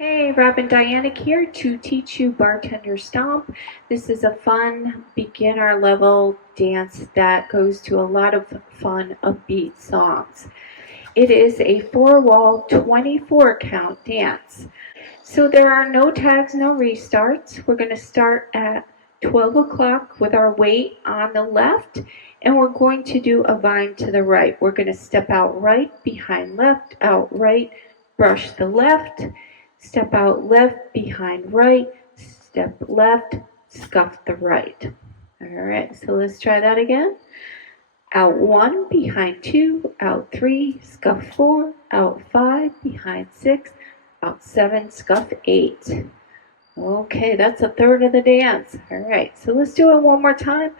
Hey, Robin Dyanick here to teach you Bartender Stomp. This is a fun beginner level dance that goes to a lot of fun upbeat songs. It is a 4-wall 24 count dance. So there are no tags, no restarts. We're going to start at 12 o'clock with our weight on the left, and we're going to do a vine to the right. We're going to step out right, behind left, out right, brush the left, step out left, behind right, step left, scuff the right. All right, so let's try that again. Out 1, behind 2, out 3, scuff 4, out 5, behind 6, out 7, scuff 8. Okay, that's a third of the dance. All right, so let's do it one more time.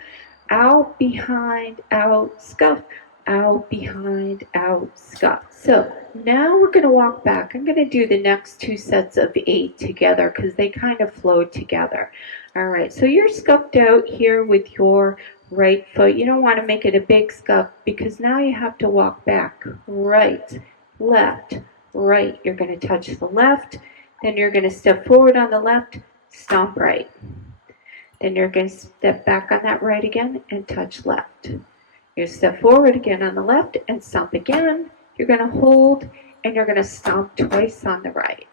Out, behind, out, scuff, out, behind, out, scuff. So now we're going to walk back. I'm going to do the next 2 sets of 8 together because they kind of flow together. All right, so you're scuffed out here with your right foot. You don't want to make it a big scuff because now you have to walk back. Right, left, right. You're going to touch the left. Then you're going to step forward on the left, stomp right. Then you're going to step back on that right again and touch left. You're going to step forward again on the left and stomp again. You're going to hold and you're going to stomp twice on the right.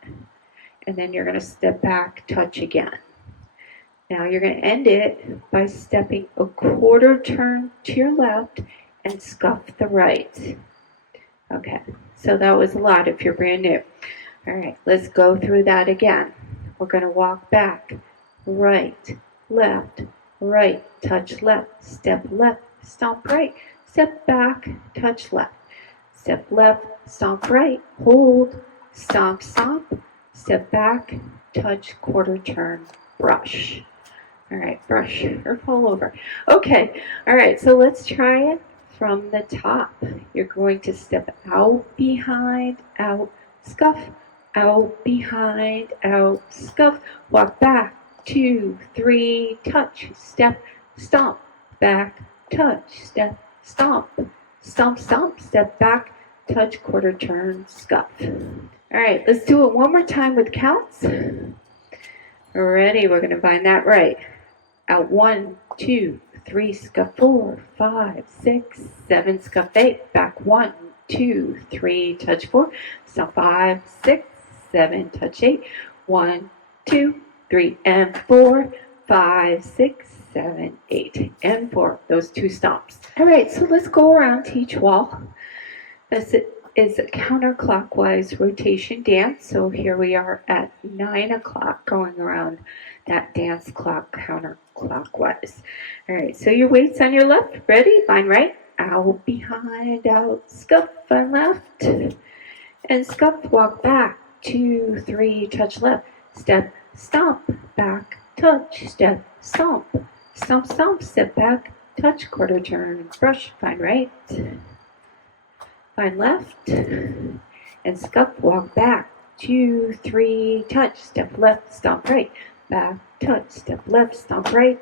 And then you're going to step back, touch again. Now you're going to end it by stepping a quarter turn to your left and scuff the right. Okay, so that was a lot if you're brand new. All right, let's go through that again. We're going to walk back, right, left, right, touch left, step left, stomp right, step back, touch left, step left, stomp right, hold, stomp, stomp, step back, touch, quarter turn, brush. All right, brush or fall over. Okay, all right, so let's try it from the top. You're going to step out, behind, out, scuff, out, behind, out, scuff, walk back, 2, 3, touch, step, stomp, back, touch, step, stomp, stomp, stomp, step back, touch, quarter turn, scuff. All right, let's do it one more time with counts. Ready, we're going to find that right. Out 1, 2, 3, scuff 4, 5, 6, 7, scuff 8, back 1, 2, 3, touch 4, stomp 5, 6, 7, touch 8, 1, 2, 3, and 4, 5, 6, 7, 8, and 4. Those 2 stomps. All right, so let's go around to each wall. This is a counterclockwise rotation dance. So here we are at 9 o'clock going around that dance clock counterclockwise. All right, so your weight's on your left. Ready? Line right. Out, behind, out, scuff on left. And scuff, walk back. 2, 3, touch left. Step, stomp, back, touch, step, stomp. Stomp, stomp, step back, touch, quarter turn, brush, find right. Find left. And scuff, walk back. 2, 3, touch, step left, stomp right. Back, touch, step left, stomp right.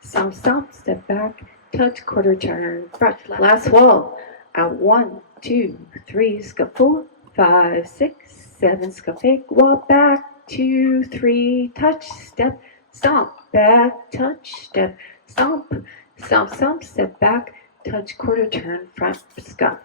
Stomp, stomp, step back, touch, quarter turn, brush. Last wall. Out 1, 2, 3, scuff 4, 5, 6, 7, scuff 8, walk back, 2, 3, touch, step, stomp, back, touch, step, stomp, stomp, stomp, step back, touch, quarter turn, front, scuff.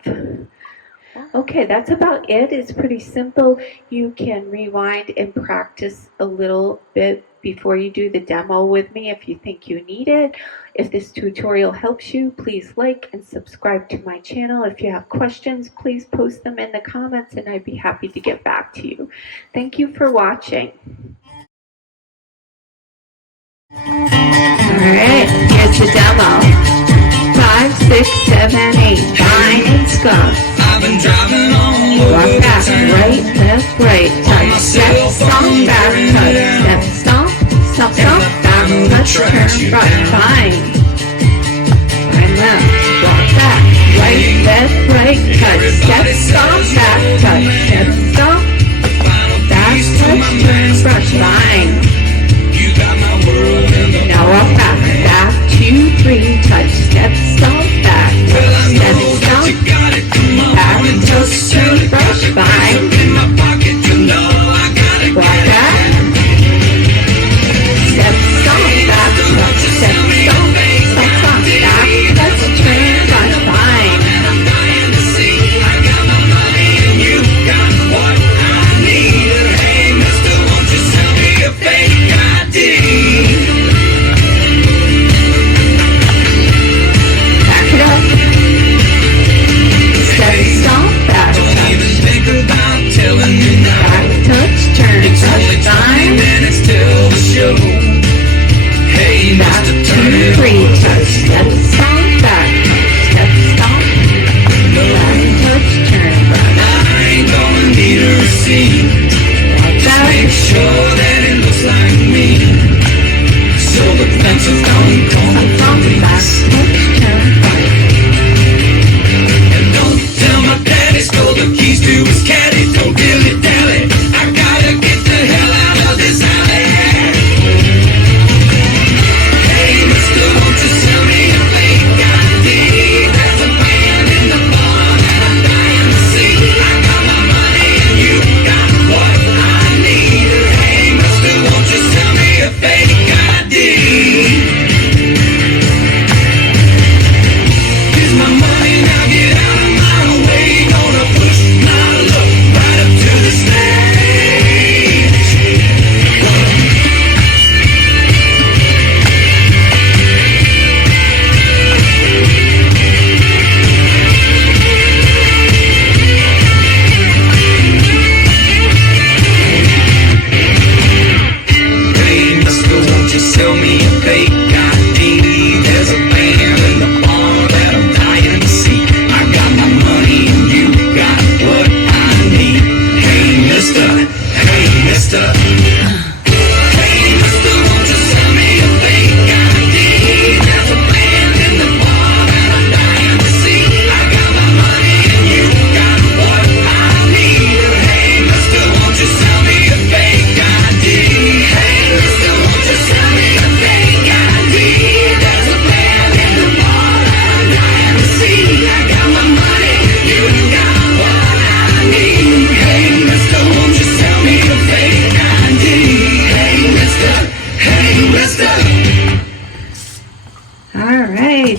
Okay, that's about it. It's pretty simple. You can rewind and practice a little bit before you do the demo with me if you think you need it. If this tutorial helps you, please like and subscribe to my channel. If you have questions, please post them in the comments and I'd be happy to get back to you. Thank you for watching. Alright, here's the demo. 5, 6, 7, 8, vine and scuff. Walk back, right, left, right, touch, step, stomp, back, touch, step, stomp, stomp, stomp, back, touch, turn, front, vine. Vine left, walk back, right, left, right, touch, step, stomp, back, touch, step, stomp, back, touch, turn, brush, vine. Now walk back, 2, 3, touch, step, stomp, back, touch, step, stomp, back, touch, turn, brush, vine. Walk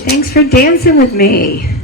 Thanks for dancing with me.